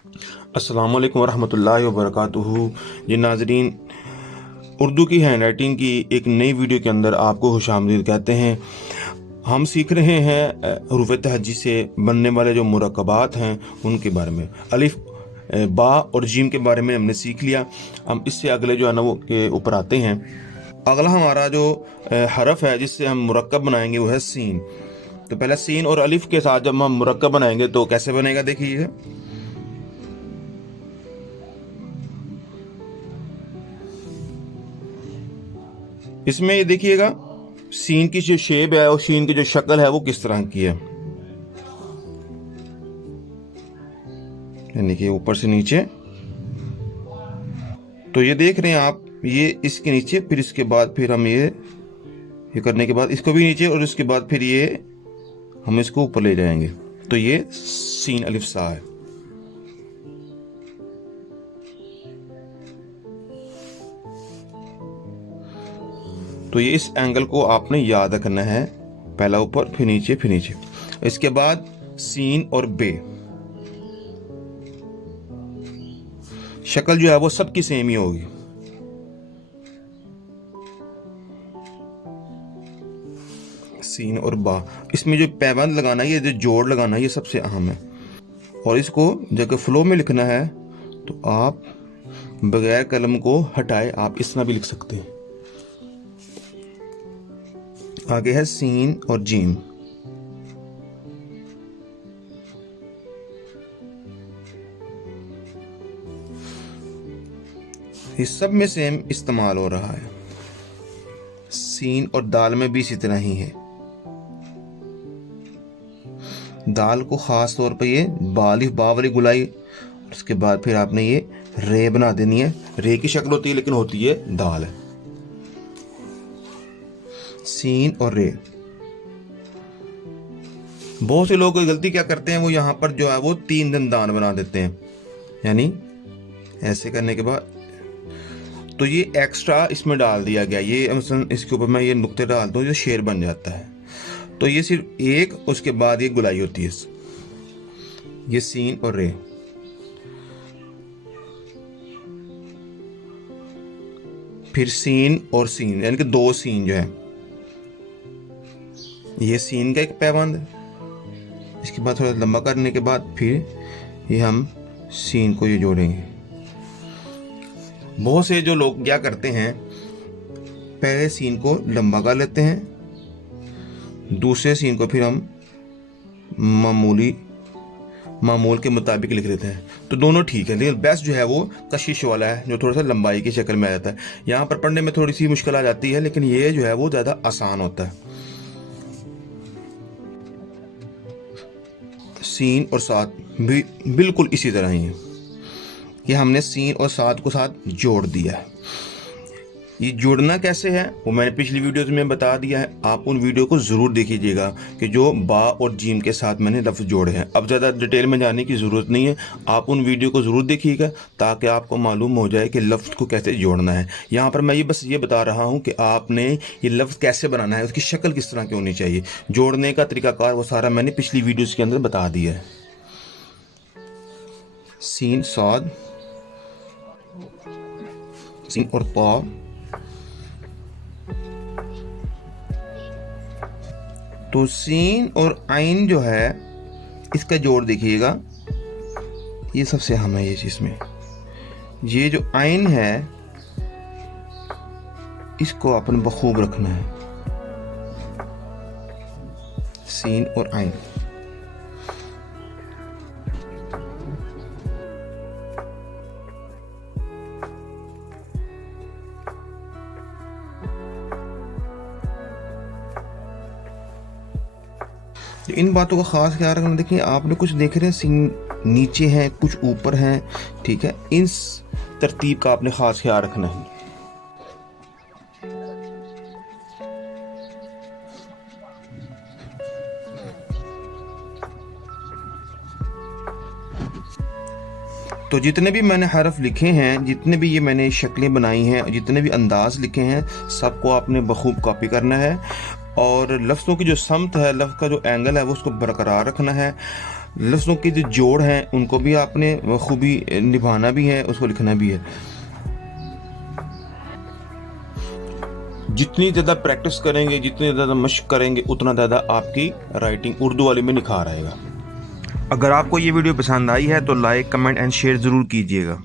अस्सलामु अलैकुम वरहमतुल्लाहि वबरकातुहू। जी नाज़रीन, उर्दू की हैंड राइटिंग की एक नई वीडियो के अंदर आपको खुशामदीद कहते हैं। हम सीख रहे हैं हरूफ तहजी से बनने वाले जो मुरक्कबात हैं उनके बारे में। अलिफ, बा और जीम के बारे में हमने सीख लिया। हम इससे अगले जो है ना वो के ऊपर आते हैं। अगला हमारा जो हरफ है जिससे हम मुरक्कब बनाएंगे वो है सीन। तो पहले सीन और अलिफ के साथ जब हम मुरक्कब बनाएंगे तो कैसे बनेगा देखिए। इसमें ये देखिएगा सीन की जो शेप है और सीन की जो शक्ल है वो किस तरह की है, यानी कि ऊपर से नीचे। तो ये देख रहे हैं आप, ये इसके नीचे, फिर इसके बाद फिर हम ये करने के बाद इसको भी नीचे और इसके बाद फिर ये हम इसको ऊपर ले जाएंगे। तो ये सीन अलिफ सा है। तो ये इस एंगल को आपने याद रखना है, पहला ऊपर फिर नीचे फिर नीचे। इसके बाद सीन और बे, शक्ल जो है वो सबकी सेम ही होगी। सीन और बा, इसमें जो पैबंद लगाना है, ये जो जोड़ लगाना है, ये सबसे अहम है। और इसको जब फ्लो में लिखना है तो आप बगैर कलम को हटाए आप इस तरह भी लिख सकते हैं। आगे है सीन और जीम। इस सब में सेम इस्तेमाल हो रहा है। सीन और दाल में भी इसी तरह ही है। दाल को खास तौर पर ये बालिफ बा वाली गुलाई, उसके बाद फिर आपने ये रे बना देनी है। रे की शक्ल होती है लेकिन होती है दाल है। सीन और रे। बहुत से लोग गलती क्या करते हैं, वो यहाँ पर जो है वो 3 दंदान बना देते हैं, यानी ऐसे करने के बाद तो ये एक्स्ट्रा इसमें डाल दिया गया। ये मसलन इसके ऊपर मैं ये नुक्ते डाल दूँ, ये शेर बन जाता है। तो ये सिर्फ एक, उसके बाद ये गुलाई होती है। ये सीन और रे। फिर सीन और सीन, यानी कि 2 सीन जो है, ये सीन का एक पैबंद है। इसके बाद थोड़ा लंबा करने के बाद फिर ये हम सीन को ये जोड़ेंगे। बहुत से जो लोग क्या करते हैं, पहले सीन को लंबा कर लेते हैं, दूसरे सीन को फिर हम मामूल के मुताबिक लिख लेते हैं। तो दोनों ठीक है, लेकिन बेस्ट जो है वो कशिश वाला है, जो थोड़ा सा लंबाई की शक्ल में आ जाता है। यहाँ पर पढ़ने में थोड़ी सी मुश्किल आ जाती है, लेकिन ये जो है वो ज़्यादा आसान होता है। सीन और सात भी बिल्कुल इसी तरह ही है कि हमने सीन और सात को साथ जोड़ दिया है। ये जोड़ना कैसे है वो मैंने पिछली वीडियोस में बता दिया है। आप उन वीडियो को ज़रूर देखिएगा कि जो बा और जीम के साथ मैंने लफ्ज़ जोड़े हैं। अब ज़्यादा डिटेल में जाने की ज़रूरत नहीं है, आप उन वीडियो को ज़रूर देखिएगा ताकि आपको मालूम हो जाए कि लफ्ज़ को कैसे जोड़ना है। यहाँ पर मैं बस ये बता रहा हूँ कि आपने ये लफ्ज़ कैसे बनाना है, उसकी शक्ल किस तरह की होनी चाहिए, जोड़ने का तरीक़ाकार वो सारा मैंने पिछली वीडियोज़ के अंदर बता दिया है। सीन साद, सीन और पा, तो सीन और आइन जो है इसका जोड़ देखिएगा, ये सबसे अहम है। ये चीज़ में ये जो आइन है इसको अपन बखूब रखना है। सीन और आइन। इन बातों का खास ख्याल रखना। देखिए आपने कुछ देख रहे हैं सीन नीचे हैं, कुछ ऊपर हैं, ठीक है, इन तरतीब का आपने खास ख्याल रखना है। तो जितने भी मैंने हरफ लिखे हैं, जितने भी ये मैंने शक्लें बनाई हैं, जितने भी अंदाज लिखे हैं, सबको आपने बखूब कॉपी करना है। और लफ्ज़ों की जो समत है, लफ्ज़ का जो एंगल है वो उसको बरकरार रखना है। लफ्ज़ों के जो जोड़ हैं उनको भी आपने खूबी निभाना भी है, उसको लिखना भी है। जितनी ज़्यादा प्रैक्टिस करेंगे, जितनी ज़्यादा मशक करेंगे, उतना ज़्यादा आपकी राइटिंग उर्दू वाले में निखार आएगा। अगर आपको ये वीडियो पसंद आई है तो लाइक, कमेंट एंड शेयर ज़रूर कीजिएगा।